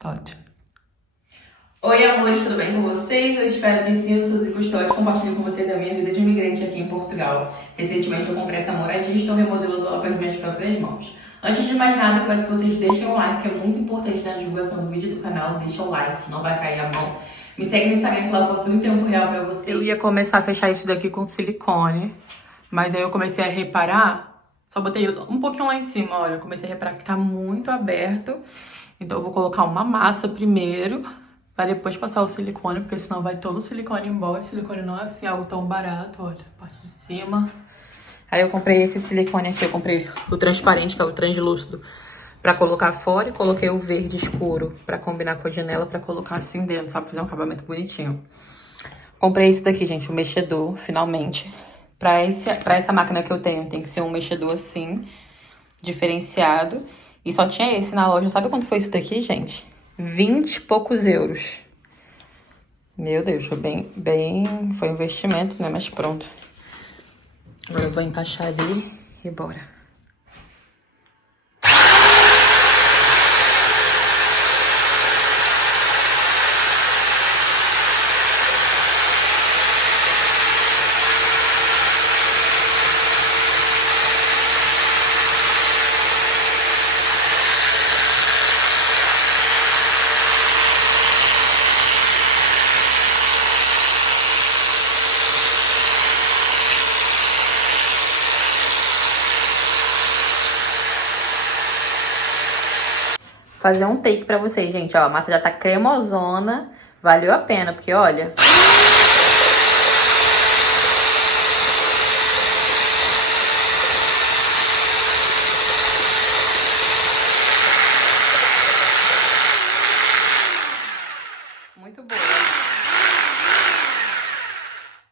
Pode. Oi, amores, tudo bem com vocês? Eu espero que sim, eu sou Suzy Custódio, compartilho com vocês a minha vida de imigrante aqui em Portugal. Recentemente eu comprei essa moradia e estou remodelando ela para as minhas próprias mãos. Antes de mais nada, eu peço que vocês deixem um like, que é muito importante na divulgação do vídeo do canal. Deixa o like, não vai cair a mão. Me segue no Instagram, que lá eu posto em tempo real pra vocês. Eu ia começar a fechar isso daqui com silicone, mas aí eu comecei a reparar, só botei um pouquinho lá em cima, olha, eu comecei a reparar que tá muito aberto, então eu vou colocar uma massa primeiro, pra depois passar o silicone, porque senão vai todo o silicone embora. O silicone não é assim algo tão barato, olha, a parte de cima. Aí eu comprei esse silicone aqui, eu comprei o transparente, que é o translúcido, pra colocar fora, e coloquei o verde escuro pra combinar com a janela, pra colocar assim dentro, pra fazer um acabamento bonitinho. Comprei esse daqui, gente, o mexedor, finalmente. Pra essa máquina que eu tenho, tem que ser um mexedor assim, diferenciado. E só tinha esse na loja. Sabe quanto foi isso daqui, gente? 20 e poucos euros. Meu Deus, foi foi um investimento, né? Mas pronto. Agora eu vou encaixar ali e bora. Fazer um take pra vocês, gente, ó, a massa já tá cremosona, valeu a pena, porque olha... Muito boa.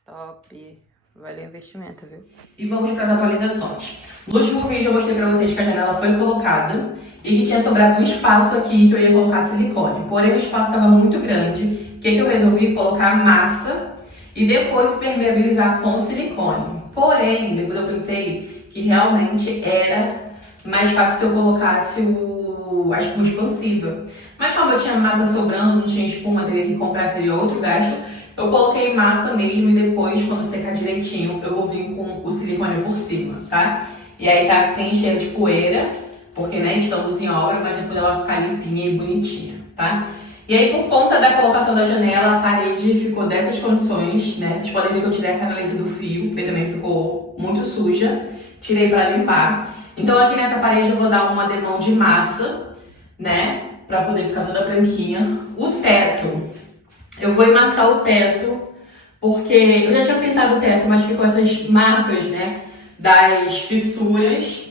Top. Valeu o investimento, viu? E vamos para as atualizações. No último vídeo eu mostrei pra vocês que a janela foi colocada e que tinha sobrado um espaço aqui que eu ia colocar silicone. Porém, o espaço estava muito grande. O que eu resolvi? Colocar massa e depois permeabilizar com silicone. Porém, depois eu pensei que realmente era mais fácil se eu colocasse a espuma expansiva. Mas como eu tinha massa sobrando, não tinha espuma, teria que comprar, seria outro gasto. Eu coloquei massa mesmo e depois, quando secar direitinho, eu vou vir com o silicone por cima, tá? E aí tá assim, cheio de poeira, porque, né, estamos em obra, mas depois ela vai ficar limpinha e bonitinha, tá? E aí, por conta da colocação da janela, a parede ficou dessas condições, né? Vocês podem ver que eu tirei a canaleta do fio, porque também ficou muito suja. Tirei pra limpar. Então, aqui nessa parede eu vou dar uma demão de massa, né? Pra poder ficar toda branquinha. O teto... Eu vou emassar o teto, porque eu já tinha pintado o teto, mas ficou essas marcas, né, das fissuras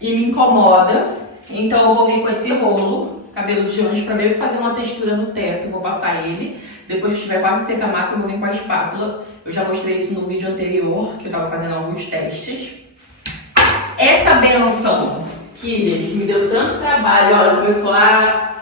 e me incomoda. Então eu vou vir com esse rolo, cabelo de anjo, pra meio que fazer uma textura no teto. Vou passar ele. Depois que estiver quase seca a massa, eu vou vir com a espátula. Eu já mostrei isso no vídeo anterior, que eu tava fazendo alguns testes. Essa benção aqui, gente, que me deu tanto trabalho, olha, começou a...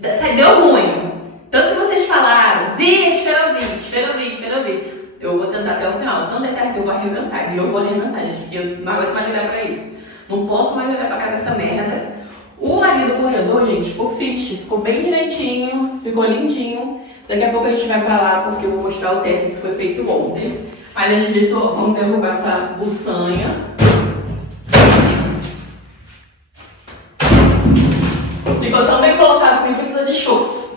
Deu ruim. Tanto que vocês falaram, Zinha, espera eu vir. Eu vou tentar até o final. Se não der certo, eu vou arrebentar. E eu vou arrebentar, gente, porque eu não aguento mais olhar pra isso. Não posso mais olhar pra cara dessa merda. O ali do corredor, gente, ficou fit. Ficou bem direitinho, ficou lindinho. Daqui a pouco a gente vai pra lá, porque eu vou mostrar o teto que foi feito ontem. Mas antes disso, vamos derrubar essa buçanha. Ficou tão bem colocado que nem precisa de chutes.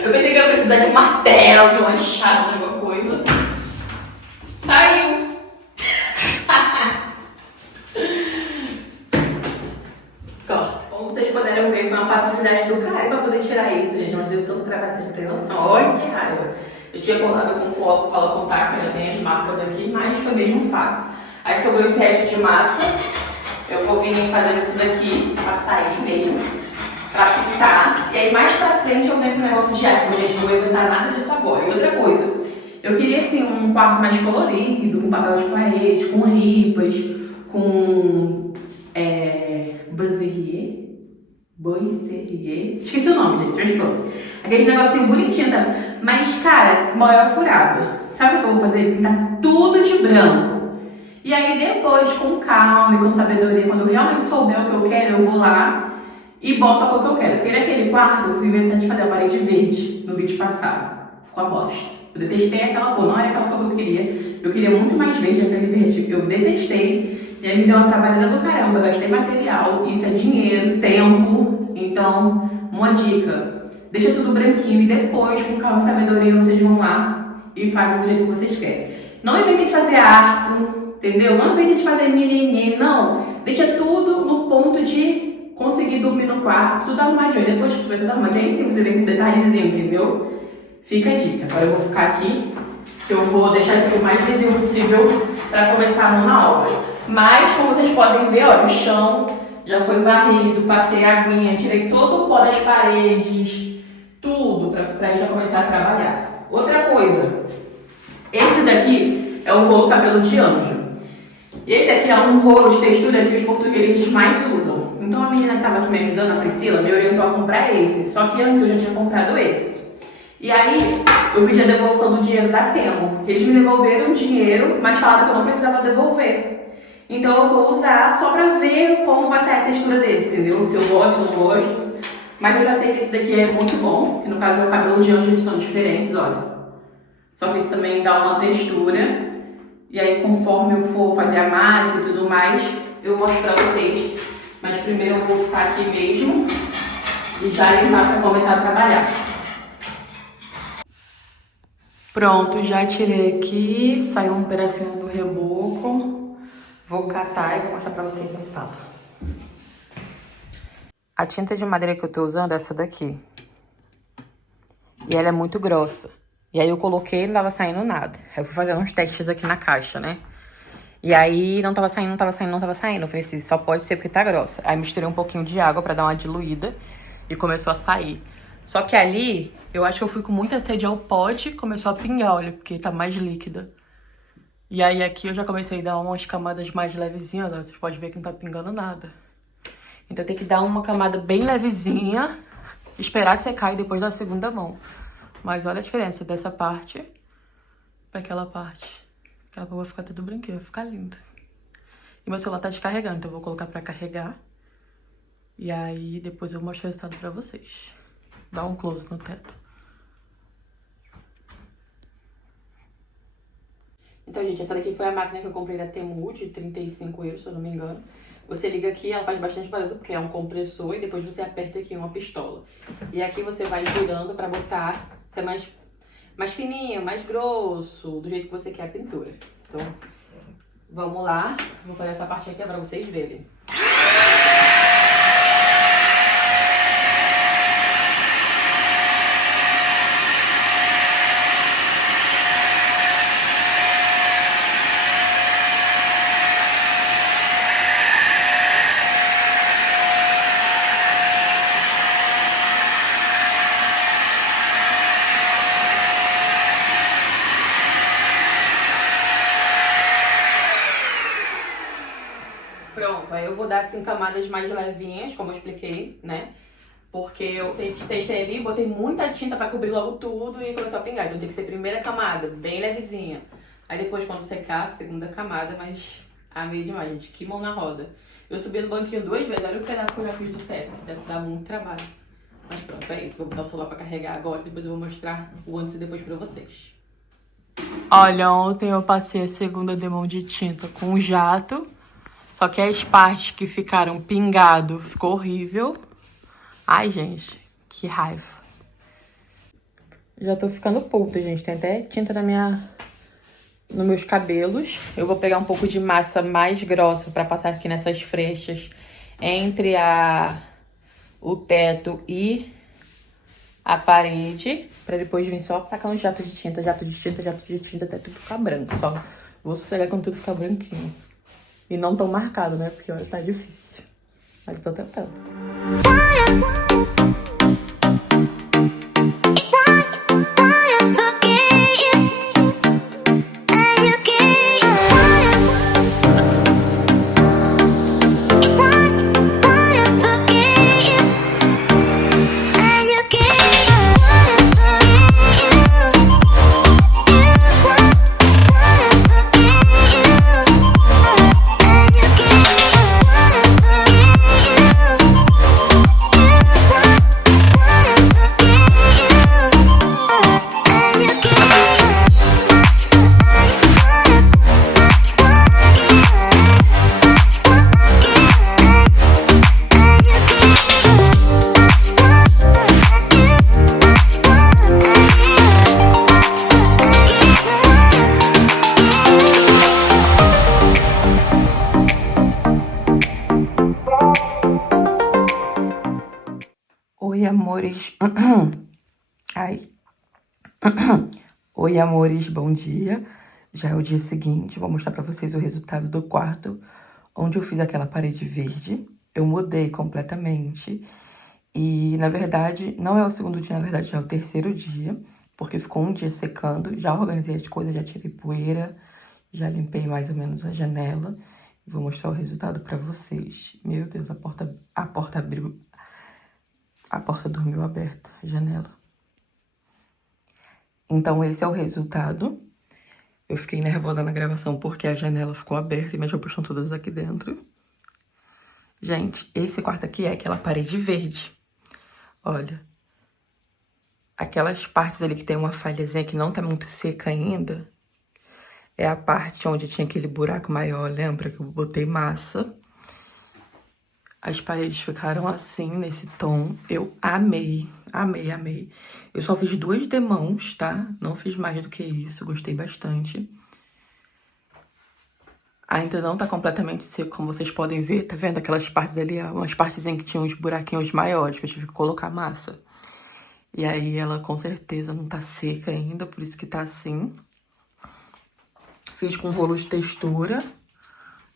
Eu pensei que eu ia precisar de um martelo, de uma enxada, de alguma coisa. Saiu! Como vocês puderam ver, foi uma facilidade do cara pra poder tirar isso, gente. Mas deu tanto trabalho, vocês não tem noção. Olha que raiva. Eu tinha colocado com cola contact, já tem as marcas aqui, mas foi mesmo fácil. Aí sobrou esse resto de massa. Eu vou vir fazendo isso daqui, pra sair mesmo. Pra pintar, e aí mais pra frente eu venho com o negócio de árvore, gente, não vou inventar nada disso agora. E outra coisa, eu queria assim um quarto mais colorido, com papel de parede, com ripas, com boiserie, esqueci o nome, gente, transplante. Aquele negocinho bonitinho, sabe? Mas, cara, maior furada. Sabe o que eu vou fazer? Pintar tudo de branco. E aí depois, com calma e com sabedoria, quando eu realmente souber o que eu quero, eu vou lá e boto a cor que eu quero. Porque naquele quarto eu fui inventar de fazer a parede verde no vídeo passado. Ficou uma bosta. Eu detestei aquela cor, não era aquela cor que eu queria. Eu queria muito mais verde, aquele verde. Eu detestei. E aí me deu uma trabalhada do caramba. Eu gastei material, isso é dinheiro, tempo. Então, uma dica. Deixa tudo branquinho e depois, com calma e sabedoria, vocês vão lá e fazem do jeito que vocês querem. Não inventem de fazer arco, entendeu? Não inventem de fazer mimimi, não. Deixa tudo no ponto de conseguir dormir no quarto, tudo arrumadinho. Depois que tiver tudo arrumadinho, aí sim você vem com um detalhezinho, entendeu? Fica a dica. Agora eu vou ficar aqui, que eu vou deixar isso aqui o mais visível possível para começar a mão na obra. Mas, como vocês podem ver, olha, o chão já foi varrido, passei a aguinha, tirei todo o pó das paredes, tudo para já começar a trabalhar. Outra coisa, esse daqui é o rolo cabelo de anjo. Esse aqui é um rolo de textura que os portugueses mais usam. Então a menina que estava aqui me ajudando, a Priscila, me orientou a comprar esse. Só que antes eu já tinha comprado esse. E aí eu pedi a devolução do dinheiro da Temo. Eles me devolveram o dinheiro, mas falaram que eu não precisava devolver. Então eu vou usar só pra ver como vai sair a textura desse, entendeu? Se eu gosto ou não gosto. Mas eu já sei que esse daqui é muito bom, que no caso é o cabelo de anjo, eles são diferentes, olha. Só que esse também dá uma textura. E aí, conforme eu for fazer a massa e tudo mais, eu mostro pra vocês. Mas primeiro eu vou ficar aqui mesmo e já limpar pra começar a trabalhar. Pronto, já tirei aqui. Saiu um pedacinho do reboco. Vou catar e vou mostrar pra vocês a sala. A tinta de madeira que eu tô usando é essa daqui. E ela é muito grossa. E aí eu coloquei e não tava saindo nada. Eu fui fazer uns testes aqui na caixa, né? E aí não tava saindo. Eu falei assim, só pode ser porque tá grossa. Aí misturei um pouquinho de água pra dar uma diluída e começou a sair. Só que ali, eu acho que eu fui com muita sede ao pote e começou a pingar, olha, porque tá mais líquida. E aí aqui eu já comecei a dar umas camadas mais levezinhas, ó. Vocês podem ver que não tá pingando nada. Então tem que dar uma camada bem levezinha, esperar secar e depois dar a segunda mão. Mas olha a diferença dessa parte pra aquela parte. Daqui a pouco vai ficar tudo branquinho, vai ficar lindo. E meu celular tá descarregando, então eu vou colocar pra carregar. E aí depois eu mostro o resultado pra vocês. Dá um close no teto. Então, gente, essa daqui foi a máquina que eu comprei da Temu, de 35 euros, se eu não me engano. Você liga aqui, ela faz bastante barulho, porque é um compressor, e depois você aperta aqui uma pistola. E aqui você vai girando pra botar, ser mais fininho, mais grosso, do jeito que você quer a pintura. Então, vamos lá. Vou fazer essa parte aqui pra vocês verem. Pronto, aí eu vou dar assim camadas mais levinhas, como eu expliquei, né? Porque eu testei ali, botei muita tinta pra cobrir logo tudo e começou a pingar. Então tem que ser primeira camada, bem levezinha. Aí depois, quando secar, segunda camada, mas amei demais, gente. Que mão na roda. Eu subi no banquinho 2 vezes, olha o pedaço que eu já fiz do teto. Isso deve dar muito trabalho. Mas pronto, é isso. Vou botar o celular pra carregar agora, depois eu vou mostrar o antes e depois pra vocês. Olha, ontem eu passei a segunda demão de tinta com o jato. Só que as partes que ficaram pingado ficou horrível. Ai, gente, que raiva. Já tô ficando puta, gente. Tem até tinta nos meus cabelos. Eu vou pegar um pouco de massa mais grossa pra passar aqui nessas frechas entre o teto e a parede. Pra depois vir só tacar um jato de tinta, até tudo ficar branco. Só vou sossegar quando tudo ficar branquinho. E não tão marcado, né? Porque olha, tá difícil. Mas eu tô tentando. amores. Ai. Oi, amores, bom dia. Já é o dia seguinte, vou mostrar pra vocês o resultado do quarto, onde eu fiz aquela parede verde. Eu mudei completamente. E, na verdade, não é o segundo dia, na verdade, já é o terceiro dia, porque ficou um dia secando. Já organizei as coisas, já tirei poeira, já limpei mais ou menos a janela. Vou mostrar o resultado pra vocês. Meu Deus, a porta abriu. A porta dormiu aberta, a janela. Então, esse é o resultado. Eu fiquei nervosa na gravação porque a janela ficou aberta e minhas roupas estão todas aqui dentro. Gente, esse quarto aqui é aquela parede verde. Olha. Aquelas partes ali que tem uma falhazinha que não tá muito seca ainda, é a parte onde tinha aquele buraco maior, lembra? Que eu botei massa. As paredes ficaram assim, nesse tom. Eu amei, amei, amei. Eu só fiz 2 demãos, tá? Não fiz mais do que isso, gostei bastante. Ainda não tá completamente seco, como vocês podem ver. Tá vendo aquelas partes ali? Umas partezinhas que tinham uns buraquinhos maiores, que eu tive que colocar massa. E aí ela com certeza não tá seca ainda, por isso que tá assim. Fiz com rolo de textura.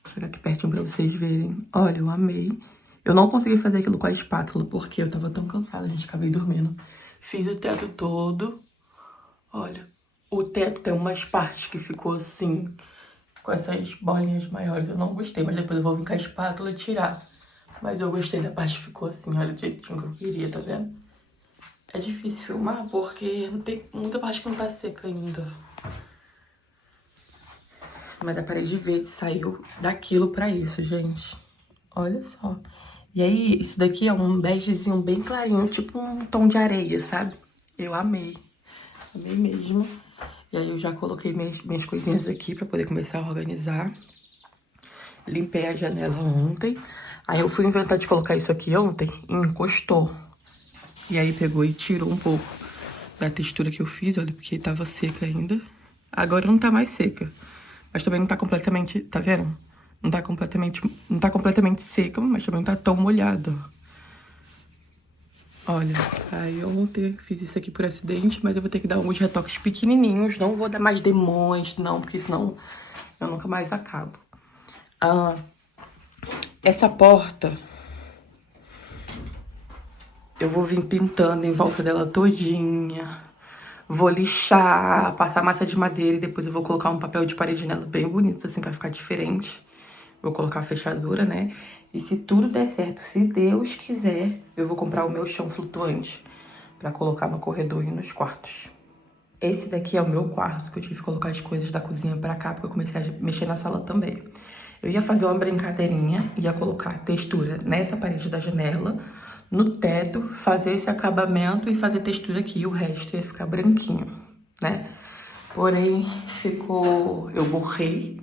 Vou chegar aqui pertinho pra vocês verem. Olha, eu amei. Eu não consegui fazer aquilo com a espátula, porque eu tava tão cansada, gente, acabei dormindo. Fiz o teto todo. Olha, o teto tem umas partes que ficou assim, com essas bolinhas maiores. Eu não gostei, mas depois eu vou vir com a espátula e tirar. Mas eu gostei da parte que ficou assim, olha, do jeitinho que eu queria, tá vendo? É difícil filmar, porque tem muita parte que não tá seca ainda. Mas a parede verde saiu daquilo pra isso, gente. Olha só. E aí, isso daqui é um begezinho bem clarinho, tipo um tom de areia, sabe? Eu amei. Amei mesmo. E aí eu já coloquei minhas coisinhas aqui pra poder começar a organizar. Limpei a janela ontem. Aí eu fui inventar de colocar isso aqui ontem e encostou. E aí pegou e tirou um pouco da textura que eu fiz, olha, porque tava seca ainda. Agora não tá mais seca. Mas também não tá completamente, tá vendo? Não tá completamente seca, mas também não tá tão molhada. Olha, aí eu ontem fiz isso aqui por acidente, mas eu vou ter que dar alguns retoques pequenininhos. Não vou dar mais demões, não, porque senão eu nunca mais acabo. Essa porta, eu vou vir pintando em volta dela todinha. Vou lixar, passar massa de madeira e depois eu vou colocar um papel de parede nela bem bonito, assim, pra ficar diferente. Vou colocar a fechadura, né? E se tudo der certo, se Deus quiser, eu vou comprar o meu chão flutuante pra colocar no corredor e nos quartos. Esse daqui é o meu quarto, que eu tive que colocar as coisas da cozinha pra cá, porque eu comecei a mexer na sala também. Eu ia fazer uma brincadeirinha, ia colocar textura nessa parede da janela, no teto, fazer esse acabamento e fazer textura aqui. E o resto ia ficar branquinho, né? Porém, ficou... Eu borrei,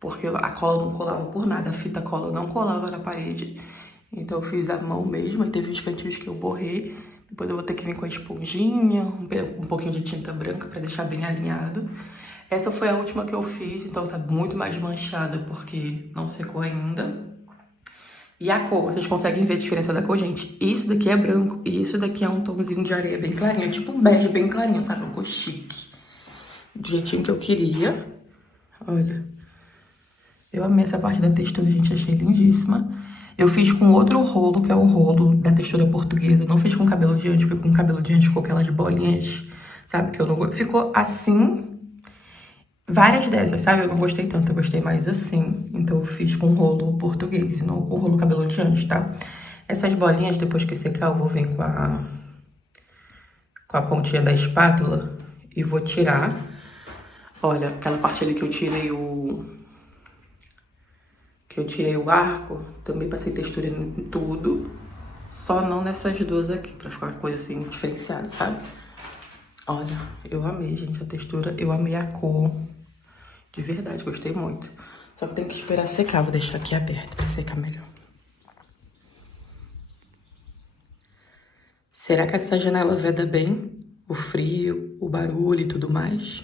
porque a cola não colava por nada. A fita cola não colava na parede. Então eu fiz à mão mesmo, aí teve os cantinhos que eu borrei. Depois eu vou ter que vir com a esponjinha, um pouquinho de tinta branca pra deixar bem alinhado. Essa foi a última que eu fiz, então tá muito mais manchada porque não secou ainda. E a cor, vocês conseguem ver a diferença da cor, gente? Isso daqui é branco e isso daqui é um tomzinho de areia bem clarinho, tipo um bege bem clarinho, sabe? Uma cor chique. Do jeitinho que eu queria. Olha. Eu amei essa parte da textura, gente, achei lindíssima. Eu fiz com outro rolo, que é o rolo da textura portuguesa. Não fiz com cabelo de antes, porque com cabelo de antes ficou aquelas bolinhas, sabe? Que eu não gostei. Ficou assim... Várias dessas, sabe? Eu não gostei tanto, eu gostei mais assim. Então eu fiz com rolo português, não com rolo cabelo de antes, tá? Essas bolinhas, depois que secar, eu vou vir com a pontinha da espátula e vou tirar. Olha, aquela parte ali que eu tirei o arco, também passei textura em tudo. Só não nessas duas aqui, pra ficar uma coisa assim, diferenciada, sabe? Olha, eu amei, gente, a textura. Eu amei a cor. De verdade, gostei muito. Só que tem que esperar secar. Vou deixar aqui aberto pra secar melhor. Será que essa janela veda bem o frio, o barulho e tudo mais?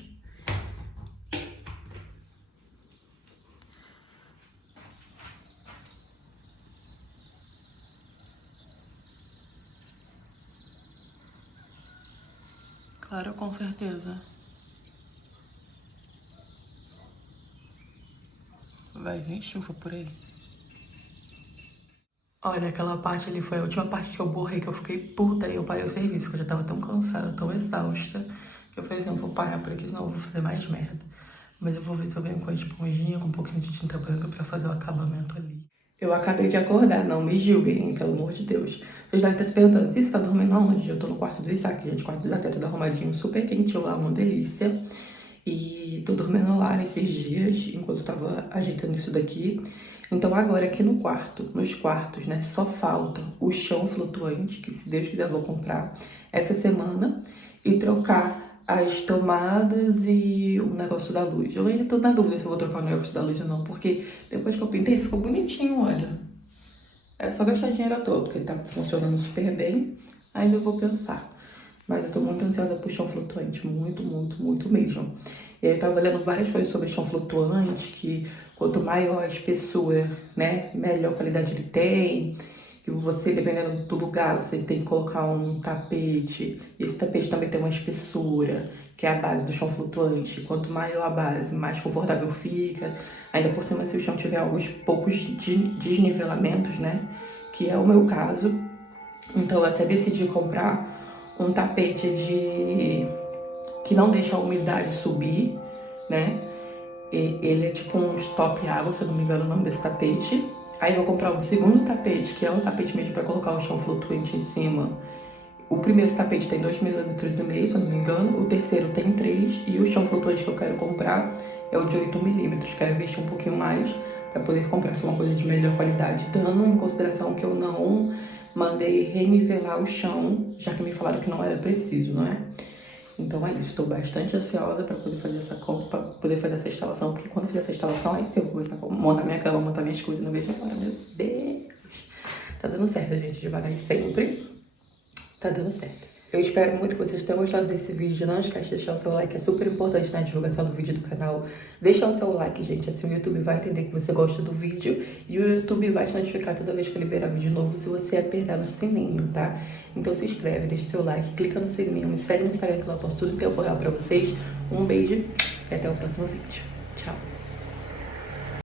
Claro, com certeza. Vai vir chuva por aí. Olha, aquela parte ali foi a última parte que eu borrei, que eu fiquei puta e eu parei o serviço, porque eu já tava tão cansada, tão exausta, que eu falei assim, eu vou parar por aqui, senão eu vou fazer mais merda. Mas eu vou ver se eu venho com a esponjinha, com um pouquinho de tinta branca pra fazer o acabamento ali. Eu acabei de acordar, não me julguem, pelo amor de Deus. Vocês devem estar se perguntando, se você tá dormindo aonde? Eu tô no quarto do Isaac, gente, o quarto do Isaac é tudo arrumadinho, super quentinho lá, uma delícia. E tô dormindo lá nesses dias, enquanto eu tava ajeitando isso daqui. Então agora aqui no quarto, nos quartos, né, só falta o chão flutuante, que se Deus quiser eu vou comprar essa semana, e trocar as tomadas e o negócio da luz. Eu ainda tô na dúvida se eu vou trocar o negócio da luz ou não, porque depois que eu pintei ficou bonitinho, olha. É só gastar dinheiro à toa, porque tá funcionando super bem, ainda eu vou pensar. Mas eu tô muito ansiosa pro chão flutuante, muito, muito, muito mesmo. E aí eu tava lendo várias coisas sobre chão flutuante, que quanto maior a espessura, né, melhor qualidade ele tem. Que você, dependendo do lugar, você tem que colocar um tapete. E esse tapete também tem uma espessura, que é a base do chão flutuante. Quanto maior a base, mais confortável fica. Ainda por cima, se o chão tiver alguns poucos desnivelamentos, né, que é o meu caso. Então eu até decidi comprar um tapete que não deixa a umidade subir, né? E ele é tipo um stop água, se eu não me engano o nome desse tapete. Aí eu vou comprar um segundo tapete, que é um tapete mesmo para colocar o chão flutuante em cima. O primeiro tapete tem 2,5 mm, se eu não me engano. O terceiro tem 3. E o chão flutuante que eu quero comprar é o de 8 mm. Quero investir um pouquinho mais para poder comprar uma coisa de melhor qualidade, dando em consideração que eu não mandei renivelar o chão, já que me falaram que não era preciso, não é? Então é isso, estou bastante ansiosa para poder fazer essa compra, para poder fazer essa instalação, porque quando eu fizer essa instalação, aí sim eu vou começar a montar minha cama, montar minhas coisas, não vejo agora, meu Deus. Tá dando certo, gente, devagar e sempre. Tá dando certo. Eu espero muito que vocês tenham gostado desse vídeo. Não esquece de deixar o seu like, é super importante na divulgação do vídeo do canal. Deixa o seu like, gente, assim o YouTube vai entender que você gosta do vídeo. E o YouTube vai te notificar toda vez que eu liberar vídeo novo se você apertar no sininho, tá? Então se inscreve, deixa o seu like, clica no sininho, me segue no Instagram que lá eu posto tudo temporal pra vocês. Um beijo e até o próximo vídeo. Tchau!